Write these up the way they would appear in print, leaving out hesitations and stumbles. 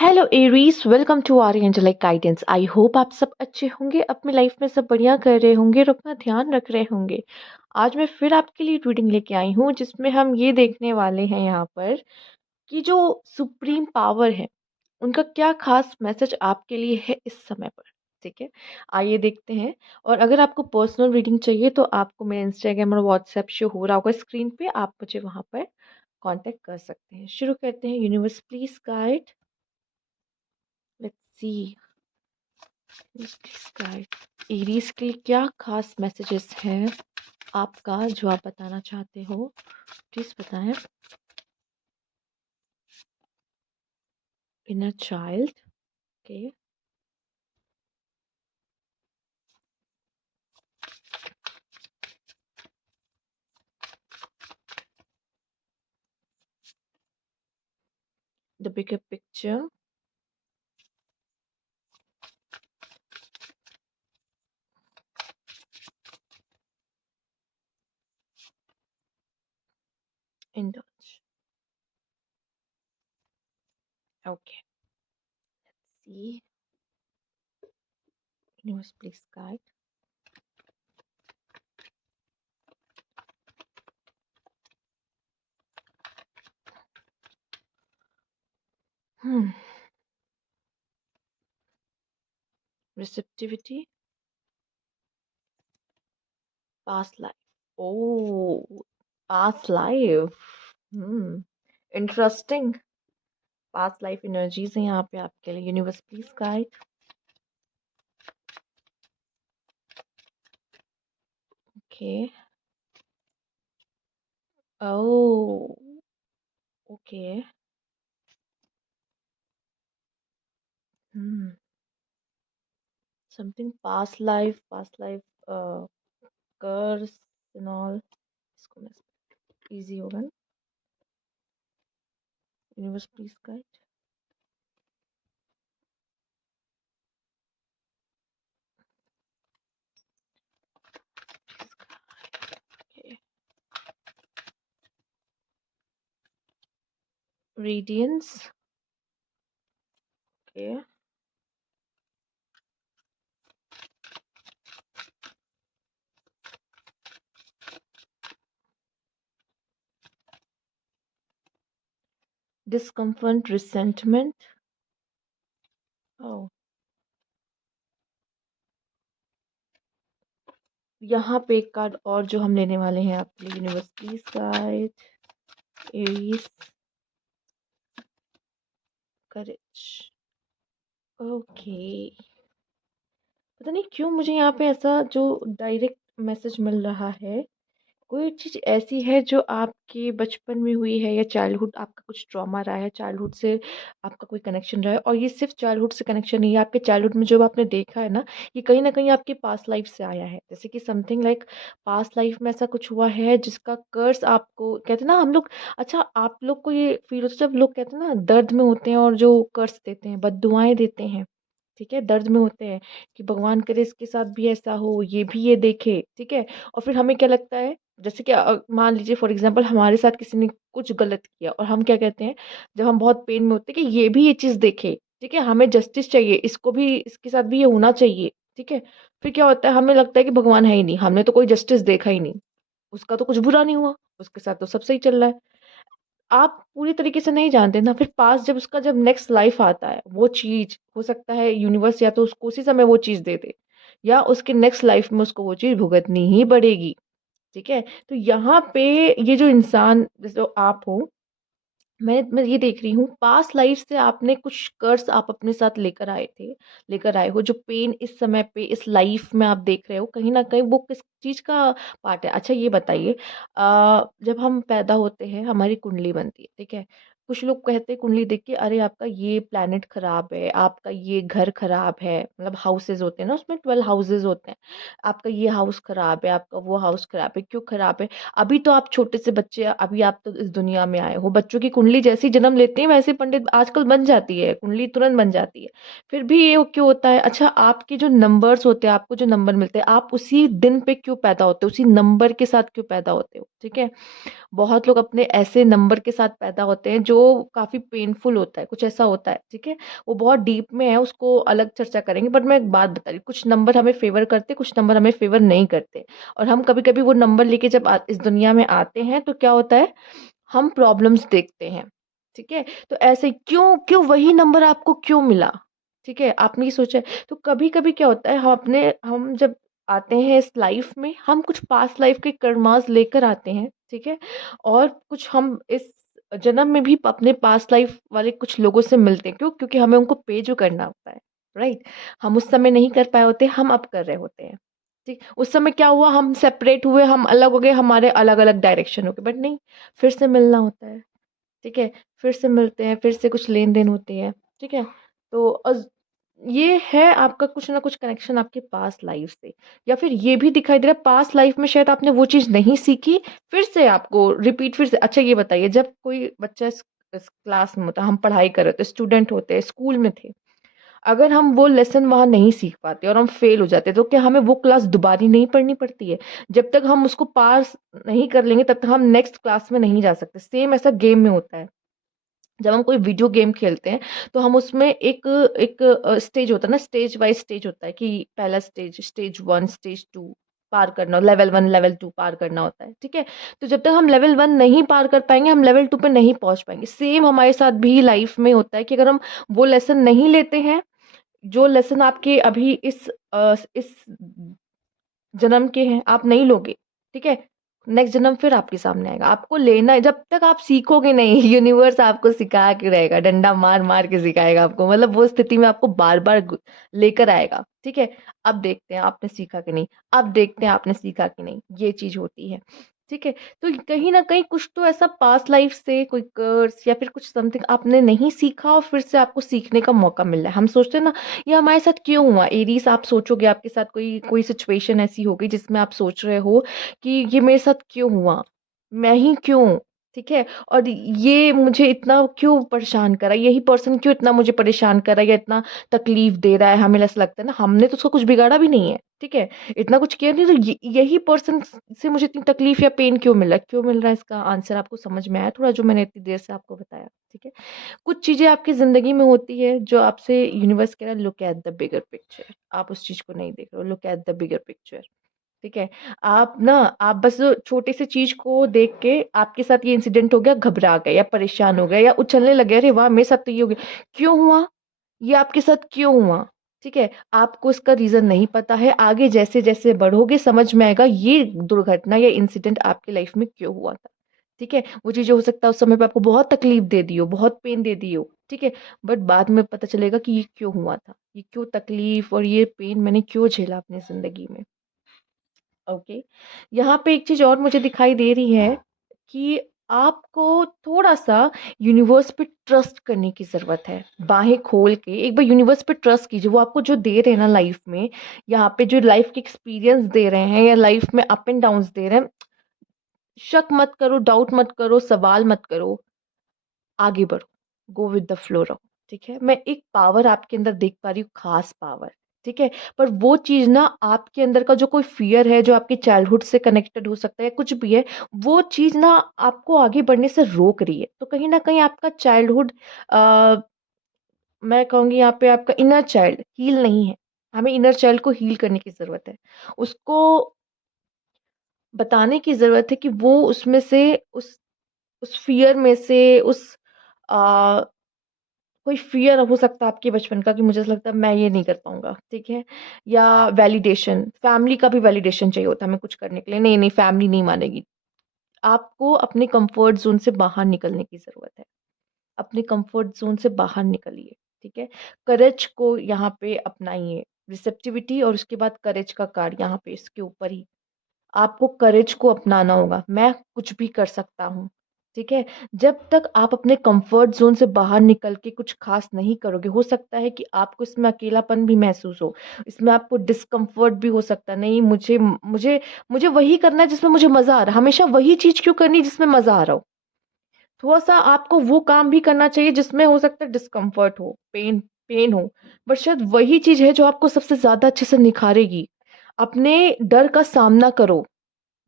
Hello Aries, welcome to our angelic guidance. I hope आप सब अच्छे होंगे, अपनी लाइफ में सब बढ़िया कर रहे होंगे और अपना ध्यान रख रहे होंगे। आज मैं फिर आपके लिए रीडिंग लेके आई हूँ जिसमें हम ये देखने वाले हैं यहाँ पर कि जो सुप्रीम पावर है उनका क्या खास मैसेज आपके लिए है इस समय पर। ठीक है, आइए देखते हैं। और अगर आपको पर्सनल रीडिंग चाहिए तो आपको मेरा इंस्टाग्राम और व्हाट्सएप शो हो रहा होगा स्क्रीन पे, आप मुझे वहाँ पर कांटेक्ट कर सकते हैं। शुरू करते हैं। Universe please guide, let's see guide Aries के लिए क्या खास मैसेजेस हैं आपका जो आप बताना चाहते हो, प्लीज बताएं। Inner child, okay. The bigger picture, indulge, okay. See, universe please guide. Receptivity, past life. Oh, past life. Interesting. Past life energies हैं यहाँ पे आपके लिए। Universe please guide. Okay. Oh, okay. Something past life, curse and all. इसको मैं easy होगा ना। Universe please guide. Radiance, okay. Discomfort, resentment. Oh, यहाँ पे एक कार्ड और जो हम लेने वाले हैं आपके लिए। Universe please guide Aries, courage. Okay, पता नहीं क्यों मुझे यहाँ पे ऐसा जो डायरेक्ट मैसेज मिल रहा है, कोई चीज़ ऐसी है जो आपके बचपन में हुई है या चाइल्डहुड, आपका कुछ ट्रॉमा रहा है, चाइल्डहुड से आपका कोई कनेक्शन रहा है। और ये सिर्फ चाइल्डहुड से कनेक्शन नहीं है, आपके चाइल्डहुड में जो आपने देखा है ना कहीं आपके पास्ट लाइफ से आया है। जैसे कि समथिंग लाइक पास्ट लाइफ में ऐसा कुछ हुआ है जिसका कर्स आपको, कहते हैं ना हम लोग। अच्छा, आप लोग को ये फील होता है जब लोग कहते हैं ना दर्द में होते हैं और जो कर्स देते हैं, बद्दुआएं देते हैं। ठीक है, दर्द में होते हैं कि भगवान करे इसके साथ भी ऐसा हो, ये भी ये देखे। ठीक है, और फिर हमें क्या लगता है, जैसे कि मान लीजिए फॉर एग्जांपल हमारे साथ किसी ने कुछ गलत किया और हम क्या कहते हैं, जब हम बहुत पेन में होते हैं कि ये भी ये चीज देखे। ठीक है, हमें जस्टिस चाहिए, इसको भी, इसके साथ भी ये होना चाहिए। ठीक है, फिर क्या होता है, हमें लगता है कि भगवान है ही नहीं, हमने तो कोई जस्टिस देखा ही नहीं, उसका तो कुछ बुरा नहीं हुआ, उसके साथ तो सब सही चल रहा है। आप पूरी तरीके से नहीं जानते ना, फिर पास जब उसका जब नेक्स्ट लाइफ आता है, वो चीज हो सकता है यूनिवर्स या तो उसको उसी समय वो चीज दे दे, या उसके नेक्स्ट लाइफ में उसको वो चीज भुगतनी ही पड़ेगी। ठीक है, तो यहाँ पे ये जो इंसान जैसे आप हो, मैं ये देख रही हूँ पास्ट लाइफ से आपने कुछ कर्स आप अपने साथ लेकर आए थे, लेकर आए हो। जो पेन इस समय पे इस लाइफ में आप देख रहे हो, कहीं ना कहीं वो किस चीज का पार्ट है। अच्छा ये बताइए, जब हम पैदा होते हैं हमारी कुंडली बनती है। ठीक है, कुछ लोग कहते हैं कुंडली देख के, अरे आपका ये प्लेनेट खराब है, आपका ये घर खराब है, मतलब हाउसेज होते हैं ना, उसमें 12 हाउसेज होते हैं। आपका ये हाउस खराब है, आपका वो हाउस खराब है, क्यों खराब है? अभी तो आप छोटे से बच्चे, अभी आप तो इस दुनिया में आए हो, बच्चों की कुंडली जैसी जन्म लेते हैं वैसे पंडित आजकल बन जाती है, कुंडली तुरंत बन जाती है। फिर भी ये क्यों होता है? अच्छा, आपके जो नंबर्स होते हैं, आपको जो नंबर मिलते हैं, आप उसी दिन पे क्यों पैदा होते हो, उसी नंबर के साथ क्यों पैदा होते हो? ठीक है, बहुत लोग अपने ऐसे नंबर के साथ पैदा होते हैं जो काफ़ी पेनफुल होता है, कुछ ऐसा होता है, ठीक है? वो बहुत डीप में है, उसको अलग चर्चा करेंगे, बट मैं एक बात बता रही हूँ, कुछ नंबर हमें फ़ेवर करते, कुछ नंबर हमें फ़ेवर नहीं करते। और हम कभी-कभी वो नंबर लेके जब इस दुनिया में आते हैं, तो क्या होता है, हम प्रॉब्लम्स देखते हैं, ठीक है? तो ऐसे क्यों क्यों वही नंबर आपको क्यों मिला? ठीक है? आपने ये सोचा है? तो कभी-कभी क्या होता है, हम जब आते हैं इस लाइफ में, हम कुछ पास्ट लाइफ के कर्मास लेकर आते हैं, ठीक है? और कुछ हम इस जन्म में भी अपने पास्ट लाइफ वाले कुछ लोगों से मिलते हैं। क्यों? क्योंकि हमें उनको पे जो करना होता है, राइट? हम उस समय नहीं कर पाए होते, हम अब कर रहे होते हैं। ठीक? उस समय क्या हुआ, हम सेपरेट हुए, हम अलग हो गए, हमारे अलग-अलग डायरेक्शन हो गए, बट नहीं, फिर से मिलना होता है, ठीक है? फिर से मिलते हैं, फिर से कुछ लेन-देन होती है, ठीक है? तो ये है आपका कुछ ना कुछ कनेक्शन आपके पास्ट लाइफ से, या फिर ये भी दिखाई दे रहा है पास्ट लाइफ में शायद आपने वो चीज़ नहीं सीखी, फिर से आपको रिपीट फिर से। अच्छा ये बताइए, जब कोई बच्चा इस क्लास में होता है, हम पढ़ाई कर रहे होते हैं, स्टूडेंट होते हैं, स्कूल में थे, अगर हम वो लेसन वहाँ नहीं सीख पाते और हम फेल हो जाते हैं, तो क्या हमें वो क्लास दोबारा नहीं पढ़नी पड़ती है? जब तक हम उसको पास नहीं कर लेंगे, तब तक हम नेक्स्ट क्लास में नहीं जा सकते। सेम ऐसा गेम में होता है। जब हम कोई वीडियो गेम खेलते हैं, तो हम उसमें एक एक स्टेज होता है ना, स्टेज वाइज़ स्टेज होता है कि पहला स्टेज, स्टेज 1, स्टेज 2 पार करना, लेवल 1, लेवल 2 पार करना होता है, ठीक है? तो जब तक हम लेवल 1 नहीं पार कर पाएँगे, हम लेवल 2 पे नहीं पहुँच पाएँगे। सेम हमारे साथ भी लाइफ़ में होता है कि अगर हम वो लेसन नहीं लेते हैं, जो लेसन आपके अभी इस जन्म के हैं, आप नहीं लोगे, ठीक है? नेक्स्ट जन्म फिर आपके सामने आएगा। आपको लेना है, जब तक आप सीखोगे नहीं, यूनिवर्स आपको सिखा के रहेगा, डंडा मार-मार के सिखाएगा आपको। मतलब वो स्थिति में आपको बार-बार लेकर आएगा, ठीक है? अब देखते हैं आपने सीखा कि नहीं, अब देखते हैं आपने सीखा कि नहीं, ये चीज़ होती है, ठीक है? तो कहीं न कहीं कुछ तो ऐसा पास्ट लाइफ से कोई कर्स या फिर कुछ समथिंग आपने नहीं सीखा और फिर से आपको सीखने का मौका मिल रहा है। हम सोचते हैं ना, ये हमारे साथ क्यों हुआ? एरीज़, आप सोचोगे आपके साथ कोई कोई सिचुएशन ऐसी हो गई जिसमें आप सोच रहे हो कि ये मेरे साथ क्यों हुआ? मैं ही क्यों? ठीक है? और ये मुझे इतना क्यों परेशान कर रहा है? यही पर्सन क्यों इतना मुझे परेशान कर रहा है या इतना तकलीफ़ दे रहा है? हमें ऐसा लगता है ना, हमने तो उसको कुछ बिगाड़ा भी नहीं है, ठीक है? इतना कुछ किया नहीं, तो यही पर्सन से मुझे इतनी तकलीफ़ या पेन क्यों मिल रहा है? क्यों मिल रहा है, इसका आंसर आपको समझ में आया थोड़ा, जो मैंने इतनी देर से आपको बताया, ठीक है? कुछ चीज़ें आपकी ज़िंदगी में होती है जो आपसे यूनिवर्स कह रहा है, look at the bigger picture. आप उस चीज़ को नहीं देख रहे हो, look at the bigger picture, ठीक है? आप बस छोटे से चीज़ को देख के, आपके साथ ये इंसिडेंट हो गया, घबरा गए या परेशान हो गए या उछलने लगे, अरे वाह! मेरे साथ तो ये हो गया। क्यों हुआ? ये आपके साथ क्यों हुआ? ठीक है? आपको इसका रीज़न नहीं पता है, आगे जैसे-जैसे बढ़ोगे समझ में आएगा ये दुर्घटना या इंसिडेंट आपकी लाइफ़ में क्यों हुआ था। ठीक है? वो चीज़ें हो सकता है उस समय पे आपको बहुत तकलीफ़ दे दी हो, बहुत पेन दे दी हो, ठीक है? बट बाद में पता चलेगा कि ये क्यों हुआ था, ये क्यों तकलीफ़ और ये पेन मैंने क्यों झेला अपनी ज़िंदगी में। ओके। यहाँ पे एक चीज़ और मुझे दिखाई दे रही है कि आपको थोड़ा-सा यूनिवर्स पे ट्रस्ट करने की ज़रूरत है। बाहें खोल के एक बार यूनिवर्स पे ट्रस्ट कीजिए, वो आपको जो दे रहे हैं ना लाइफ़ में, यहाँ पे जो लाइफ़ के एक्सपीरियंस दे रहे हैं या लाइफ़ में अप एंड डाउन्स दे रहे हैं, शक मत करो, डाउट मत करो, सवाल मत करो, आगे बढ़ो, गो विद द फ्लो रहो, ठीक है? मैं एक पावर आपके अंदर देख पा रही हूँ, ख़ास पावर, ठीक है? पर वो चीज़ ना, आपके अंदर का जो कोई फ़ियर है, जो आपके चाइल्डहुड से कनेक्टेड हो सकता है या कुछ भी है, वो चीज़ ना आपको आगे बढ़ने से रोक रही है। तो कहीं न कहीं आपका चाइल्डहुड, अ, मैं कहूँगी यहाँ पे आपका इनर चाइल्ड हील नहीं है। हमें इनर चाइल्ड को हील करने की ज़रूरत है। उसको बताने की ज़रूरत है कि वो उसमें से, उस फ़ियर में से, अ कोई फ़ियर हो सकता है आपके बचपन का कि मुझे ऐसा लगता है मैं ये नहीं कर पाऊँगा, ठीक है? या वैलिडेशन, फैमिली का भी वैलिडेशन चाहिए होता है हमें कुछ करने के लिए, नहीं, नहीं फैमिली नहीं मानेगी। आपको अपने कम्फ़र्ट ज़ोन से बाहर निकलने की ज़रूरत है। अपने कम्फ़र्ट ज़ोन से बाहर निकलिए, ठीक है? करेज को यहाँ पे अपनाइए, रिसेप्टिविटी और उसके बाद करेज का कार्ड यहाँ पे इसके ऊपर ही। आपको करेज को अपनाना होगा, मैं कुछ भी कर सकता हूँ, ठीक है? जब तक आप अपने कंफर्ट ज़ोन से बाहर निकल के कुछ ख़ास नहीं करोगे, हो सकता है कि आपको इसमें अकेलापन भी महसूस हो, इसमें आपको डिस्कम्फर्ट भी हो सकता है, नहीं मुझे वही करना है जिसमें मुझे मज़ा आ रहा है, हमेशा वही चीज़ क्यों करनी है जिसमें मज़ा आ रहा हो? थोड़ा-सा आपको वो काम भी करना चाहिए जिसमें हो सकता है डिस्कम्फर्ट हो, पेन हो, बट शायद वही चीज़ है जो आपको सबसे ज़्यादा अच्छे से निखारेगी। अपने डर का सामना करो।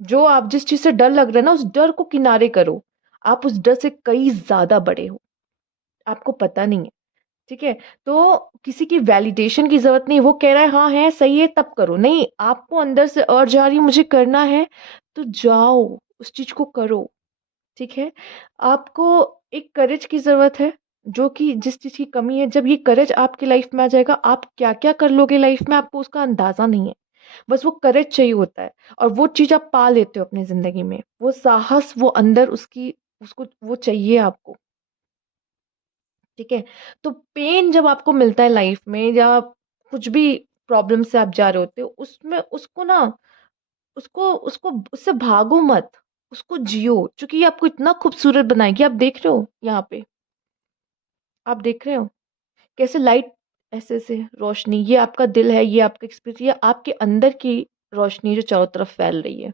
जो आप जिस चीज़ से डर लग रहा है ना, उस डर को किनारे करो। आप उस डर से कई ज़्यादा बड़े हो। आपको पता नहीं है, ठीक है? तो किसी की वैलिडेशन की ज़रूरत नहीं, वो कह रहा है हाँ, है, सही है तब करो, नहीं आपको अंदर से अर्ज आ रही है मुझे करना है, तो जाओ, उस चीज़ को करो, ठीक है? आपको एक करेज की ज़रूरत है, जो कि जिस चीज़ की कमी है, जब ये करेज आपकी लाइफ़ में आ जाएगा, आप क्या-क्या कर लोगे लाइफ़ में आपको उसका अंदाज़ा नहीं है। बस वो करेज चाहिए होता है और वो चीज़ आप पा लेते हो अपनी ज़िंदगी में। वो साहस, वो अंदर उसकी उसको वो चाहिए आपको, ठीक है? तो पेन जब आपको मिलता है लाइफ़ में या कुछ भी प्रॉब्लम से आप जा रहे होते हो, उसमें उसको ना उसको उसको उससे भागो मत, उसको जियो, क्योंकि ये आपको इतना खूबसूरत बनाएगी। आप देख रहे हो यहाँ पे, आप देख रहे हो कैसे लाइट ऐसे-ऐसे रोशनी, ये आपका दिल है, ये आपका एक्सपीरियंस, ये आपके अंदर की रोशनी जो चारों तरफ फैल रही है।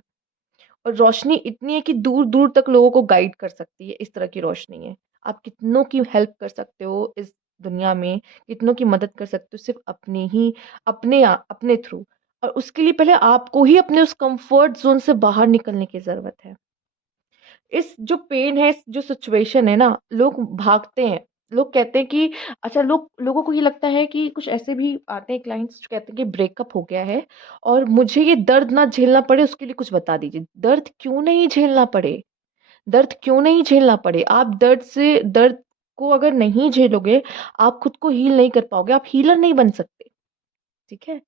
और रोशनी इतनी है कि दूर-दूर तक लोगों को गाइड कर सकती है, इस तरह की रोशनी है। आप कितनों की हेल्प कर सकते हो इस दुनिया में, कितनों की मदद कर सकते हो सिर्फ़ अपने थ्रू। और उसके लिए पहले आपको ही अपने उस कम्फ़र्ट ज़ोन से बाहर निकलने की ज़रूरत है। इस जो पेन है, इस जो सिचुएशन है ना, लोग भागते हैं। लोग कहते हैं कि अच्छा लोगों को ये लगता है कि कुछ ऐसे भी आते हैं क्लाइंट्स जो कहते हैं कि ब्रेकअप हो गया है और मुझे ये दर्द ना झेलना पड़े उसके लिए कुछ बता दीजिए। दर्द क्यों नहीं झेलना पड़े? दर्द क्यों नहीं झेलना पड़े? आप दर्द को अगर नहीं झेलोगे, आप खुद को हील नहीं कर पाओगे, आप हीलर नहीं बन सकते। ठीक है?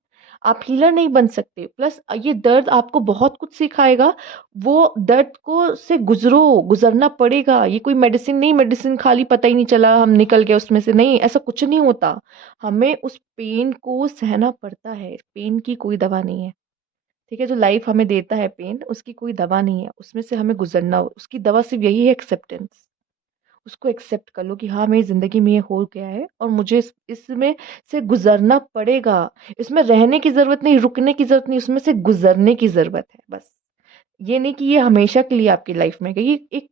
आप हीलर नहीं बन सकते। प्लस ये दर्द आपको बहुत कुछ सिखाएगा। वो दर्द को से गुज़रना पड़ेगा। ये कोई मेडिसिन नहीं, मेडिसिन खाली पता ही नहीं चला हम निकल गए उसमें से, नहीं, ऐसा कुछ नहीं होता। हमें उस पेन को सहना पड़ता है। पेन की कोई दवा नहीं है। ठीक है? जो लाइफ़ हमें देता है पेन, उसकी कोई दवा नहीं है। उसमें से हमें गुज़रना उसकी दवा सिर्फ़ यही है एक्सेप्टेंस। उसको एक्सेप्ट कर लो कि हाँ, मेरी ज़िंदगी में ये हो गया है और मुझे इसमें से गुज़रना पड़ेगा। इसमें रहने की ज़रूरत नहीं, रुकने की ज़रूरत नहीं, उसमें से गुज़रने की ज़रूरत है बस। ये नहीं कि ये हमेशा के लिए आपकी लाइफ़ में है। ये एक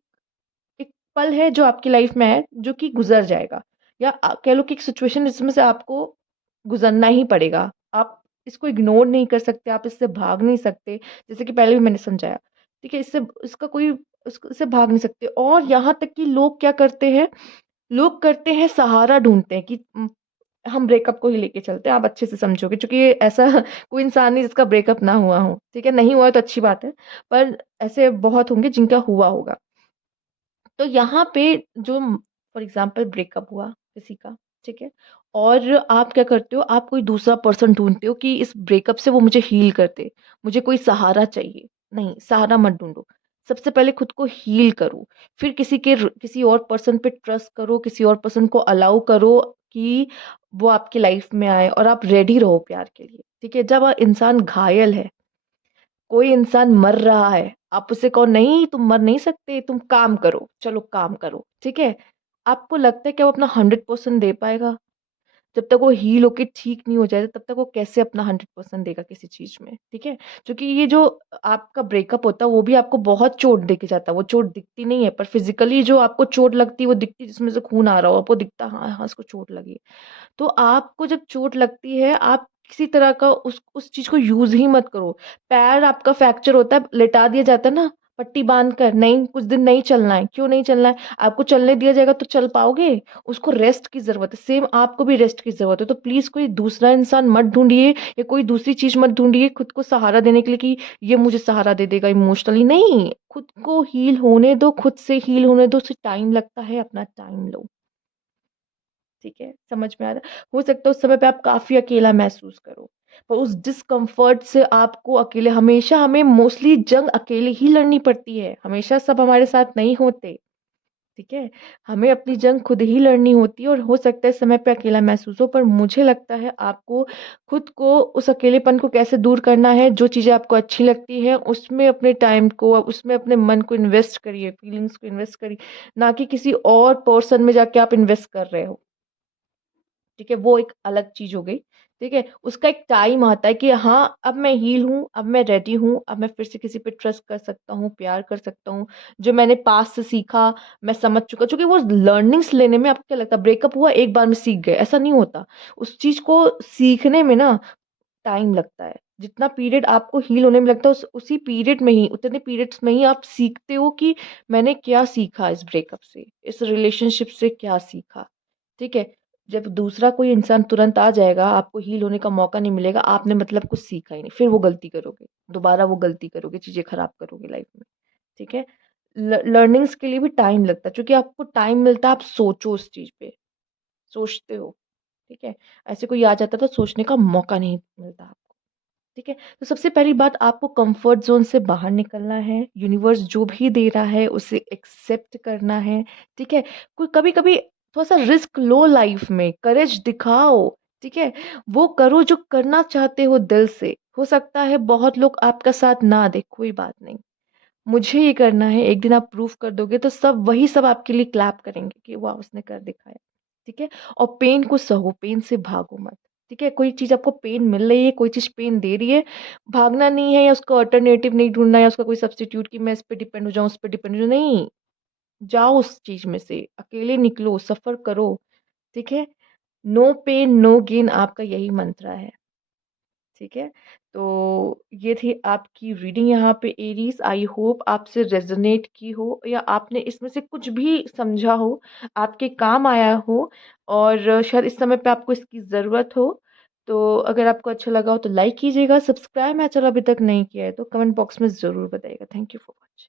एक पल है जो आपकी लाइफ़ में है, जो कि गुज़र जाएगा। या कह लो कि एक सिचुएशन जिसमें से आपको गुज़रना ही पड़ेगा। आप इसको इग्नोर नहीं कर सकते, आप इससे भाग नहीं सकते। जैसे कि पहले भी मैंने समझाया, ठीक है? इससे भाग नहीं सकते और यहाँ तक कि लोग क्या करते हैं, लोग करते हैं सहारा ढूँढते हैं कि हम ब्रेकअप को ही लेके चलते हैं, आप अच्छे से समझोगे क्योंकि ये ऐसा कोई इंसान नहीं जिसका ब्रेकअप ना हुआ हो, ठीक है? नहीं हुआ है तो अच्छी बात है, पर ऐसे बहुत होंगे जिनका हुआ होगा। तो यहाँ पे जो फॉर एग्ज़ाम्पल ब्रेकअप हुआ किसी का, ठीक है? और आप क्या करते हो, आप कोई दूसरा पर्सन ढूँढते हो कि इस ब्रेकअप से वो मुझे हील कर दे, मुझे कोई सहारा चाहिए। नहीं, सहारा मत ढूँढो। सबसे पहले खुद को हील करो, फिर किसी और पर्सन पे ट्रस्ट करो, किसी और पर्सन को अलाउ करो कि वो आपकी लाइफ़ में आए और आप रेडी रहो प्यार के लिए, ठीक है? जब इंसान घायल है, कोई इंसान मर रहा है, आप उसे कहो नहीं तुम मर नहीं सकते, तुम काम करो, चलो काम करो, ठीक है? आपको लगता है कि वो अपना 100% दे पाएगा? जब तक वो हील होके ठीक नहीं हो जाए, तब तक वो कैसे अपना 100% देगा किसी चीज़ में, ठीक है? क्योंकि ये जो आपका ब्रेकअप होता है, वो भी आपको बहुत चोट दे के जाता है, वो चोट दिखती नहीं है, पर फिज़िकली जो आपको चोट लगती है, वो दिखती है जिसमें से खून आ रहा हो, आपको दिखता है, हाँ, हाँ, इसको चोट लगी है। तो आपको जब चोट लगती है, आप किसी तरह का उस चीज़ को यूज़ ही मत करो। पैर आपका फ्रैक्चर होता है, लिटा दिया जाता है ना, पट्टी बाँध कर, नहीं कुछ दिन नहीं चलना है, क्यों नहीं चलना है? आपको चलने दिया जाएगा तो चल पाओगे? उसको रेस्ट की ज़रूरत है, सेम आपको भी रेस्ट की ज़रूरत है। तो प्लीज़ कोई दूसरा इंसान मत ढूँढिए या कोई दूसरी चीज़ मत ढूँढिए खुद को सहारा देने के लिए कि ये मुझे सहारा दे देगा इमोशनली, नहीं, खुद को हील होने दो, खुद से हील होने दो, उसे टाइम लगता है, अपना टाइम लो। ठीक है, समझ में आ रहा है? हो सकता है उस समय पे आप काफ़ी अकेला महसूस करो, पर उस डिस्कम्फ़र्ट से आपको अकेले हमेशा हमें मोस्टली जंग अकेले ही लड़नी पड़ती है, हमेशा सब हमारे साथ नहीं होते, ठीक है? हमें अपनी जंग खुद ही लड़नी होती है और हो सकता है इस समय पे अकेला महसूस हो, पर मुझे लगता है आपको खुद को उस अकेलेपन को कैसे दूर करना है, जो चीज़ें आपको अच्छी लगती हैं, उसमें अपने टाइम को, उसमें अपने मन को इन्वेस्ट करिए, फीलिंग्स को इन्वेस्ट करिए, ना कि किसी और पर्सन में जाके आप इन्वेस्ट कर रहे हो। ठीक है? वो एक अलग चीज़ हो गई, ठीक है? उसका एक टाइम आता है कि हाँ, अब मैं हील हूँ, अब मैं रेडी हूँ, अब मैं फिर से किसी पे ट्रस्ट कर सकता हूँ, प्यार कर सकता हूँ। जो मैंने पास्ट से सीखा, मैं समझ चुका चूँकि वो लर्निंग्स लेने में आपको क्या लगता है ब्रेकअप हुआ, एक बार में सीख गए, ऐसा नहीं होता। उस चीज़ को सीखने में ना टाइम लगता है। जितना पीरियड आपको हील होने में लगता है उसी पीरियड में ही उतने पीरियड्स में ही आप सीखते हो कि मैंने क्या सीखा इस ब्रेकअप से, इस रिलेशनशिप से क्या सीखा। ठीक है? जब दूसरा कोई इंसान तुरंत आ जाएगा, आपको हील होने का मौका नहीं मिलेगा, आपने मतलब कुछ सीखा ही नहीं, फिर वो गलती करोगे, दोबारा वो गलती करोगे, चीज़ें खराब करोगे लाइफ में, ठीक है? लर्निंग्स के लिए भी टाइम लगता है, चूँकि आपको टाइम मिलता है, आप सोचो उस चीज़ पे, सोचते हो, ठीक है? ऐसे कोई आ जाता है तो सोचने का मौका नहीं मिलता आपको, ठीक है? तो सबसे पहली बात आपको कंफर्ट ज़ोन से बाहर निकलना है, यूनिवर्स जो भी दे रहा है उसे एक्सेप्ट करना है, ठीक है? कोई कभी-कभी थोड़ा-सा रिस्क लो लाइफ में, करेज दिखाओ, ठीक है? वो करो जो करना चाहते हो दिल से, हो सकता है बहुत लोग आपका साथ ना दें, कोई बात नहीं। मुझे ये करना है, एक दिन आप प्रूव कर दोगे तो सब वही सब आपके लिए क्लैप करेंगे कि वाह! उसने कर दिखाया, ठीक है? और पेन को सहो, पेन से भागो मत, ठीक है? कोई चीज़ आपको पेन मिल रही है, कोई चीज़ पेन दे रही है, भागना नहीं है या उसका अल्टरनेटिव नहीं ढूँढना है या उसका कोई सब्स्टिट्यूट कि मैं इस पे डिपेंड हो जाऊँ, उस पे डिपेंड हो जाऊँ, नहीं। जाओ उस चीज़ में से, अकेले निकलो, सफ़र करो, ठीक है? नो पेन, नो गेन आपका यही मंत्र है। ठीक है? तो ये थी आपकी रीडिंग यहाँ पे एरीज़, आई होप आपसे रेज़ोनेट की हो या आपने इसमें से कुछ भी समझा हो, आपके काम आया हो और शायद इस समय पे आपको इसकी ज़रूरत हो। तो अगर आपको अच्छा लगा हो तो लाइक कीजिएगा, सब्सक्राइब मैं चलो अभी तक नहीं किया है तो कमेंट बॉक्स में ज़रूर बताइएगा। Thank you for watching.